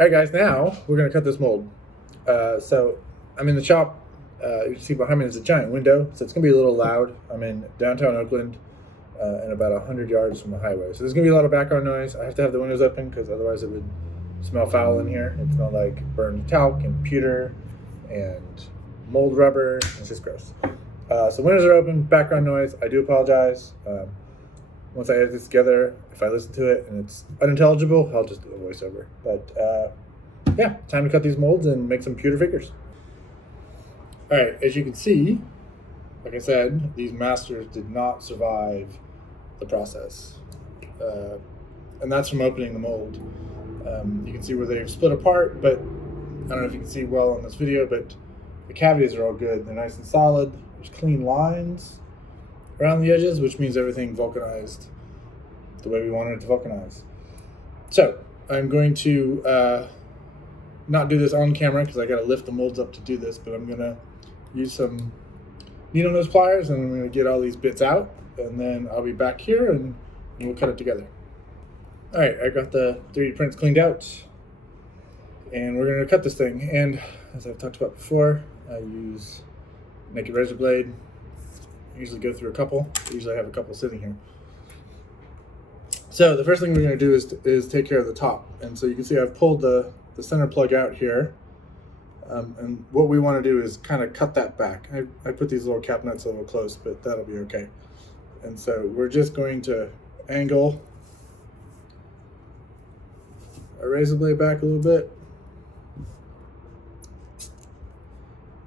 All right, guys, now we're going to cut this mold. So I'm in the shop. You can see behind me is a giant window, so it's going to be a little loud. I'm in downtown Oakland and about 100 yards from the highway. So there's going to be a lot of background noise. I have to have the windows open because otherwise it would smell foul in here. It smells like burned talc and pewter and mold rubber. It's just gross. So windows are open, background noise. I do apologize. Once I edit this together, if I listen to it and it's unintelligible, I'll just do a voiceover. But yeah, time to cut these molds and make some pewter figures. All right, as you can see, like I said, these masters did not survive the process. And that's from opening the mold. You can see where they've split apart, but I don't know if you can see well on this video, but the cavities are all good. They're nice and solid. There's clean lines around the edges, which means everything vulcanized the way we wanted it to vulcanize. So I'm going to not do this on camera because I got to lift the molds up to do this, but I'm going to use some needle nose pliers and I'm going to get all these bits out, and then I'll be back here and we'll cut it together. All right, I got the 3D prints cleaned out and we're going to cut this thing. And as I've talked about before, I use naked razor blade. I usually go through a couple. I usually have a couple sitting here. So the first thing we're going to do is take care of the top. And so you can see I've pulled the center plug out here. And what we want to do is kind of cut that back. I put these little cap nuts a little close, but that'll be okay. And so we're just going to angle our razor blade back a little bit.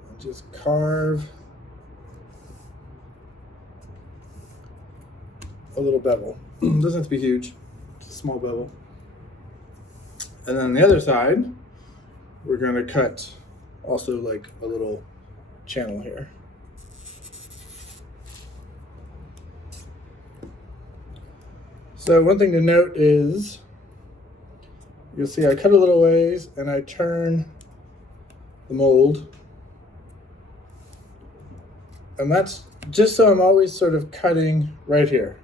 And just carve a little bevel. Doesn't have to be huge, just a small bevel. And then on the other side, we're going to cut also like a little channel here. So one thing to note is, you'll see I cut a little ways and I turn the mold. And that's just so I'm always sort of cutting right here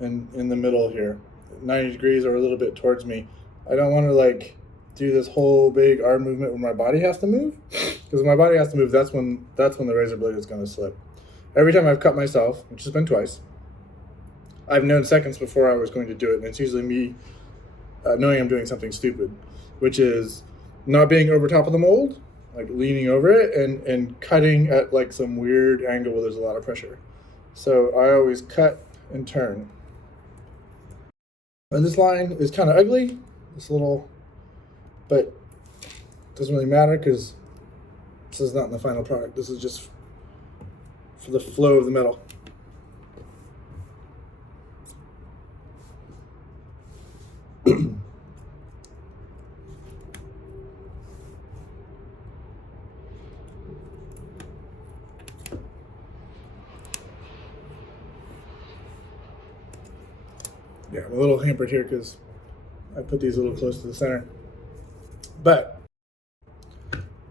and in the middle here, 90 degrees or a little bit towards me. I don't want to like do this whole big arm movement where my body has to move, because when my body has to move, that's when the razor blade is going to slip. Every time I've cut myself, which has been twice, I've known seconds before I was going to do it, and it's usually me knowing I'm doing something stupid, which is not being over top of the mold, like leaning over it and cutting at like some weird angle where there's a lot of pressure. So I always cut and turn. And this line is kind of ugly, this little, but it doesn't really matter because this is not in the final product. This is just for the flow of the metal. Yeah, I'm a little hampered here because I put these a little close to the center. But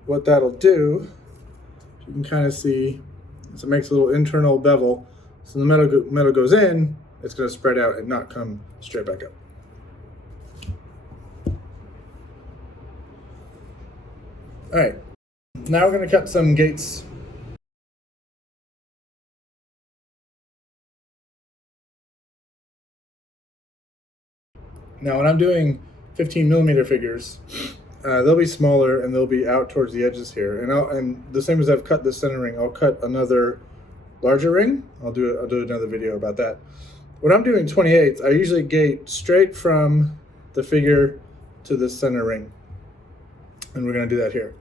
what that'll do, you can kind of see, is it makes a little internal bevel. So the metal goes in, it's going to spread out and not come straight back up. All right, now we're going to cut some gates. Now when I'm doing 15 millimeter figures, they'll be smaller and they'll be out towards the edges here. And the same as I've cut this center ring, I'll cut another larger ring. I'll do another video about that. When I'm doing 28s, I usually gate straight from the figure to the center ring. And we're gonna do that here.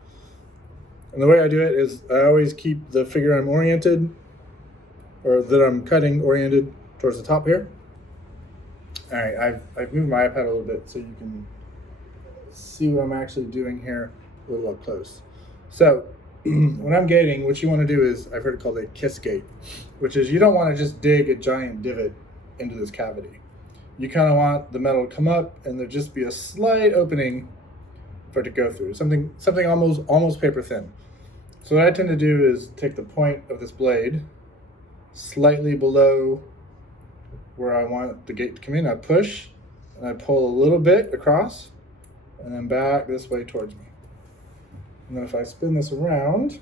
And the way I do it is I always keep the figure I'm oriented, or that I'm cutting oriented towards the top here. All right, I've moved my iPad a little bit so you can see what I'm actually doing here a little up close. So when I'm gating, what you want to do is, I've heard it called a kiss gate, which is you don't want to just dig a giant divot into this cavity. You kind of want the metal to come up and there just be a slight opening for it to go through, something almost paper thin. So what I tend to do is take the point of this blade slightly below where I want the gate to come in. I push and I pull a little bit across, and then back this way towards me. And then if I spin this around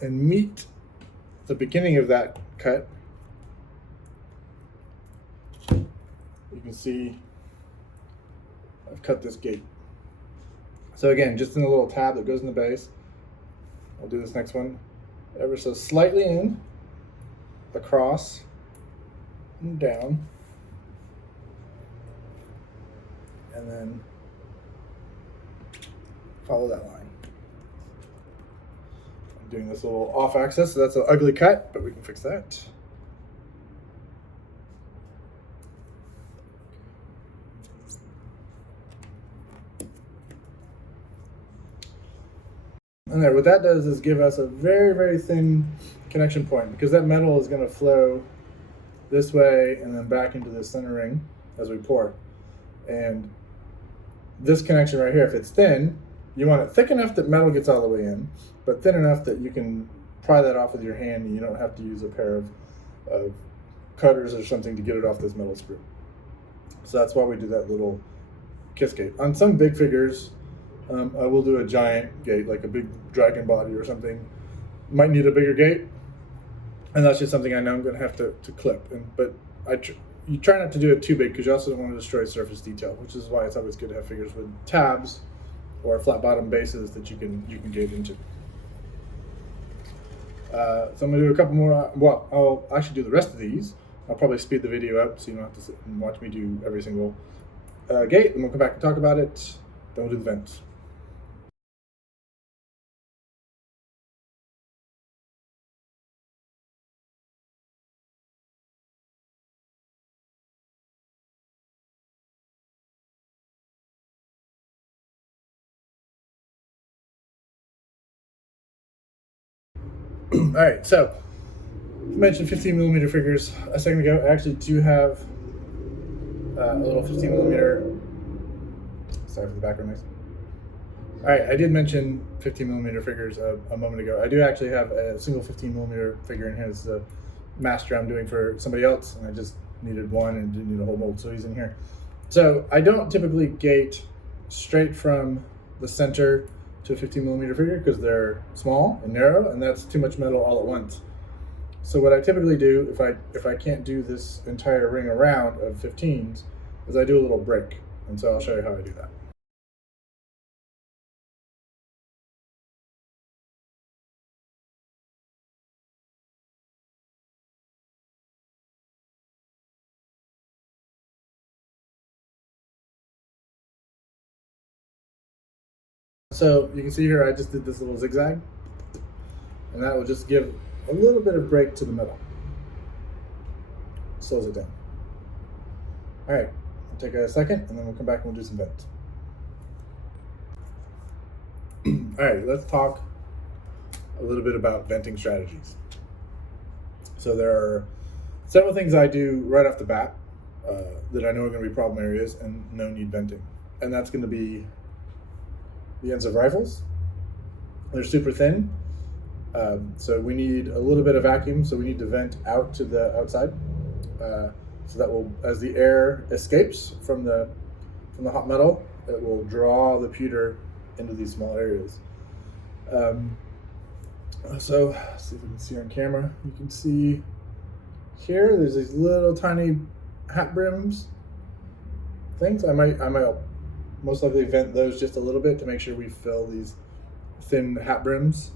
and meet the beginning of that cut, you can see I've cut this gate. So again, just in a little tab that goes in the base. I'll do this next one ever so slightly in, across, and down, and then follow that line. I'm doing this little off axis, so that's an ugly cut, but we can fix that. And there, what that does is give us a very, very thin connection point, because that metal is going to flow this way and then back into the center ring as we pour. And this connection right here, if it's thin, you want it thick enough that metal gets all the way in, but thin enough that you can pry that off with your hand and you don't have to use a pair of cutters or something to get it off this metal screw. So that's why we do that little kiss gate. On some big figures, I will do a giant gate, like a big dragon body or something. Might need a bigger gate, and that's just something I know I'm going to have to clip. But you try not to do it too big, because you also don't want to destroy surface detail, which is why it's always good to have figures with tabs or flat bottom bases that you can gate into. So I'm going to do a couple more. Well, I'll actually do the rest of these. I'll probably speed the video up so you don't have to sit and watch me do every single gate, and we'll come back and talk about it. Then we'll do the vents. All right, so I mentioned 15 millimeter figures a second ago. I actually do have a little 15 millimeter. Sorry for the background noise. All right, I did mention 15 millimeter figures a moment ago. I do actually have a single 15 millimeter figure in here. It's the master I'm doing for somebody else, and I just needed one and didn't need a whole mold, so he's in here. So I don't typically gate straight from the center to a 15 millimeter figure, because they're small and narrow, and that's too much metal all at once. So what I typically do, if I can't do this entire ring around of 15s, is I do a little break. And so I'll show you how I do that. So you can see here I just did this little zigzag, and that will just give a little bit of break to the metal. Slows it down. All right, we'll take a second and then we'll come back and we'll do some vents. All right, let's talk a little bit about venting strategies. So there are several things I do right off the bat that I know are going to be problem areas and no need venting. And that's going to be the ends of rifles. They're super thin, so we need a little bit of vacuum, so we need to vent out to the outside, so that will, as the air escapes from the hot metal, it will draw the pewter into these small areas. So let's see if we can see on camera. You can see here there's these little tiny hat brims things. I might most likely vent those just a little bit to make sure we fill these thin hat brims.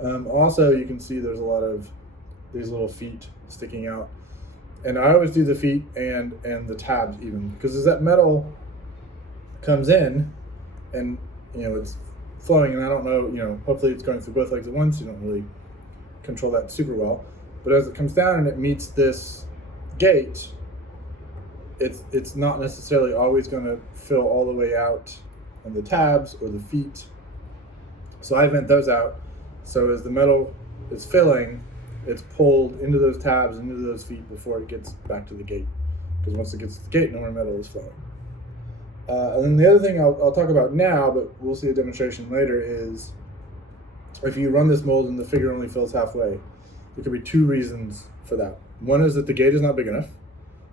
Also, you can see there's a lot of these little feet sticking out, and I always do the feet and the tabs even, because as that metal comes in and it's flowing, and I don't know, hopefully it's going through both legs at once. You don't really control that super well, but as it comes down and it meets this gate, it's not necessarily always going to fill all the way out on the tabs or the feet. So I vent those out, so as the metal is filling, it's pulled into those tabs, into those feet before it gets back to the gate, because once it gets to the gate, no more metal is flowing. And then the other thing I'll talk about now, but we'll see a demonstration later, is if you run this mold and the figure only fills halfway, there could be two reasons for that. One is that the gate is not big enough,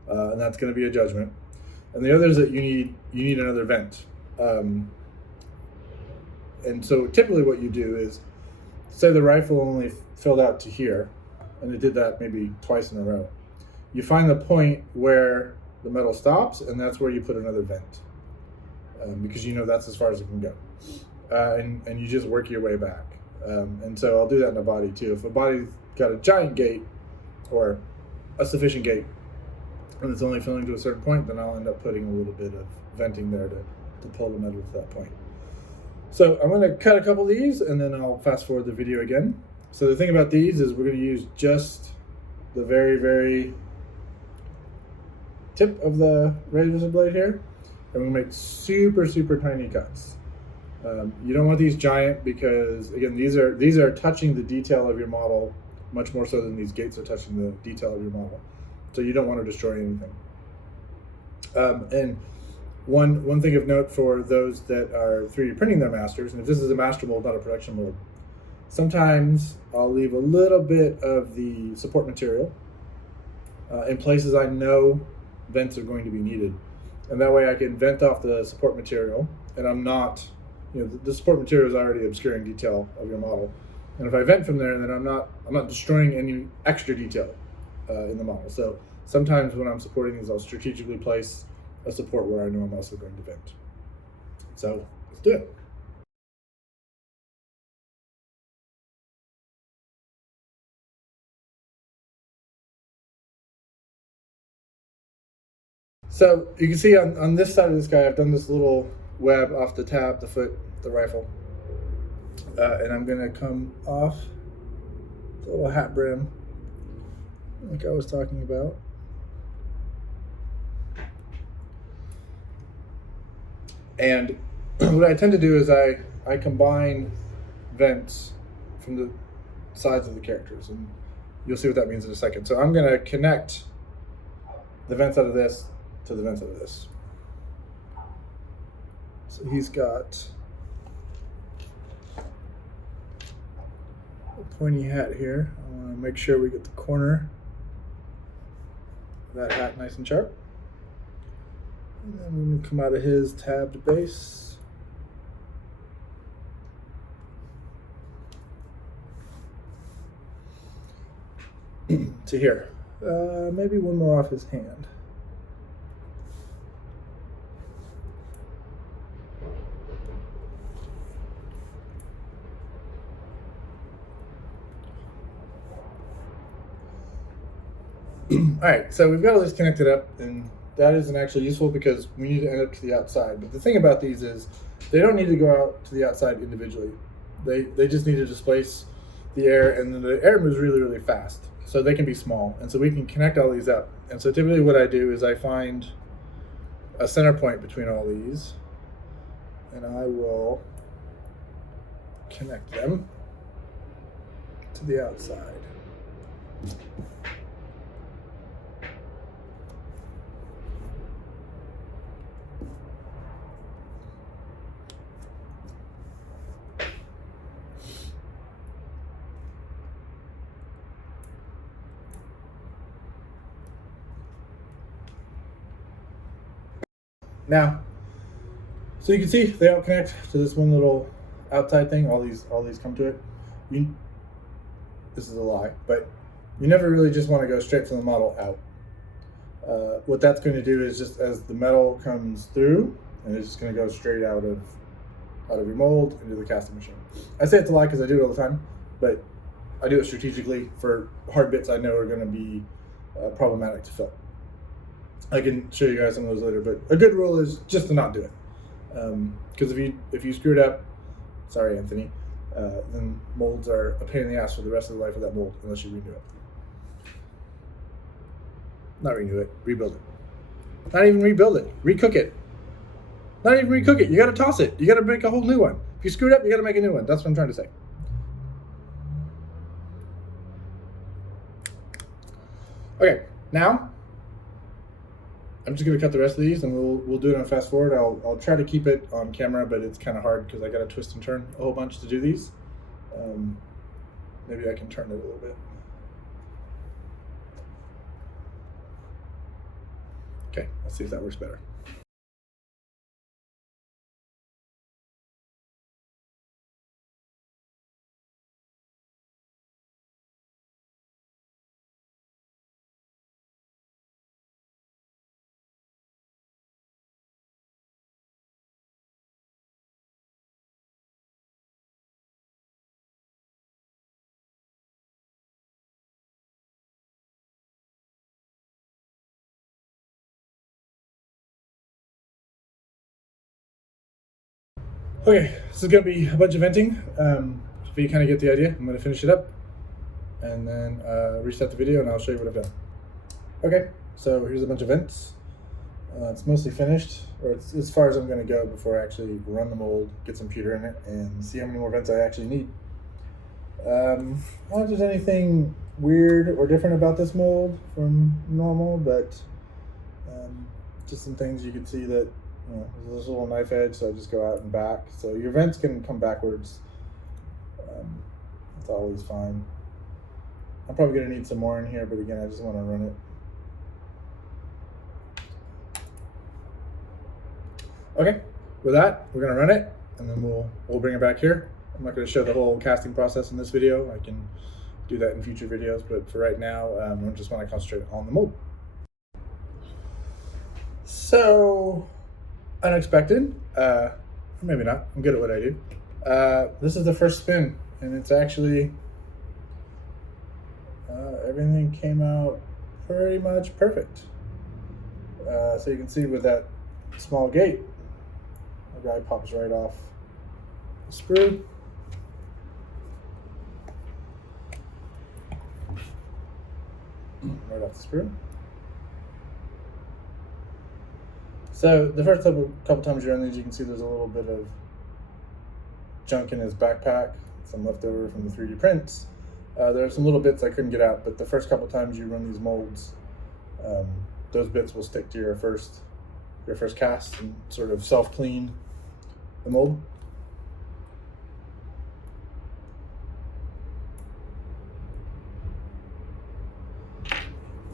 and that's going to be a judgment. and the other is that you need another vent. And so typically what you do is, say the rifle only filled out to here, and it did that maybe twice in a row. You find the point where the metal stops, and that's where you put another vent, because you know that's as far as it can go. And you just work your way back. And so I'll do that in a body too. If a body's got a giant gate or a sufficient gate, and it's only filling to a certain point, then I'll end up putting a little bit of venting there to pull the metal to that point. So I'm going to cut a couple of these, and then I'll fast forward the video again. So the thing about these is we're going to use just the very, very tip of the razor blade here, and we'll make super, super tiny cuts. You don't want these giant because, again, these are touching the detail of your model much more so than these gates are touching the detail of your model. So you don't want to destroy anything. And one thing of note for those that are 3D printing their masters, and if this is a master mold, not a production mold, sometimes I'll leave a little bit of the support material in places I know vents are going to be needed. And that way I can vent off the support material, and I'm not, the support material is already obscuring detail of your model. And if I vent from there, then I'm not destroying any extra detail in the model. So sometimes when I'm supporting these, I'll strategically place a support where I know I'm also going to vent. So let's do it. So you can see on this side of this guy, I've done this little web off the tab, the foot, the rifle. And I'm gonna come off the little hat brim like I was talking about. And what I tend to do is I combine vents from the sides of the characters, and you'll see what that means in a second. So I'm gonna connect the vents out of this to the vents out of this. So he's got a pointy hat here. I wanna make sure we get the corner of that hat nice and sharp. And then we're going to come out of his tabbed base. To here. Maybe one more off his hand. All right, so we've got all this connected up, and that isn't actually useful because we need to end up to the outside. But the thing about these is they don't need to go out to the outside individually. They just need to displace the air, and then the air moves really, really fast. So they can be small. And so we can connect all these up. And so typically what I do is I find a center point between all these, and I will connect them to the outside. Now, so you can see they all connect to this one little outside thing. All these come to it. This is a lie, but you never really just want to go straight from the model out. What that's going to do is just as the metal comes through, and it's just going to go straight out of your mold into the casting machine. I say it's a lie because I do it all the time, but I do it strategically for hard bits I know are going to be problematic to fill. I can show you guys some of those later, but a good rule is just to not do it. Because if you screwed up, sorry Anthony, then molds are a pain in the ass for the rest of the life of that mold unless you renew it. Not renew it, rebuild it. Not even rebuild it, recook it. Not even recook it, you gotta toss it. You gotta make a whole new one. If you screwed up, you gotta make a new one. That's what I'm trying to say. Okay, now, I'm just going to cut the rest of these, and we'll do it on fast forward. I'll try to keep it on camera, but it's kind of hard because I got to twist and turn a whole bunch to do these. Maybe I can turn it a little bit. Okay, let's see if that works better. Okay, this is going to be a bunch of venting. If you kind of get the idea, I'm going to finish it up and then reset the video and I'll show you what I've done. Okay, so here's a bunch of vents. It's mostly finished, or it's as far as I'm going to go before I actually run the mold, get some pewter in it, and see how many more vents I actually need. I don't know if there's anything weird or different about this mold from normal, but just some things you can see that, you know, there's this little knife edge, so I just go out and back. So your vents can come backwards. It's always fine. I'm probably going to need some more in here, but again, I just want to run it. Okay, with that, we're going to run it, and then we'll bring it back here. I'm not going to show the whole casting process in this video. I can do that in future videos, but for right now, I just want to concentrate on the mold. So, unexpected, or maybe not, I'm good at what I do. This is the first spin, and it's actually, everything came out pretty much perfect. So you can see with that small gate, the guy pops right off the screw. Right off the screw. So the first couple times you run these, you can see there's a little bit of junk in his backpack, some leftover from the 3D prints. There are some little bits I couldn't get out, but the first couple times you run these molds, those bits will stick to your first cast and sort of self-clean the mold.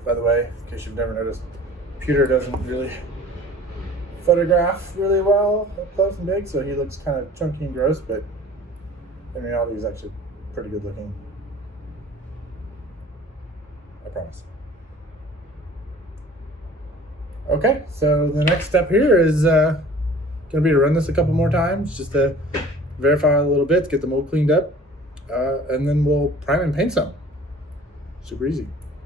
By the way, in case you've never noticed, pewter doesn't really photograph really well up close and big, so he looks kind of chunky and gross, but in reality he's actually pretty good looking. I promise. Okay, so the next step here is going to be to run this a couple more times just to verify a little bit, get the mold cleaned up, and then we'll prime and paint some. Super easy.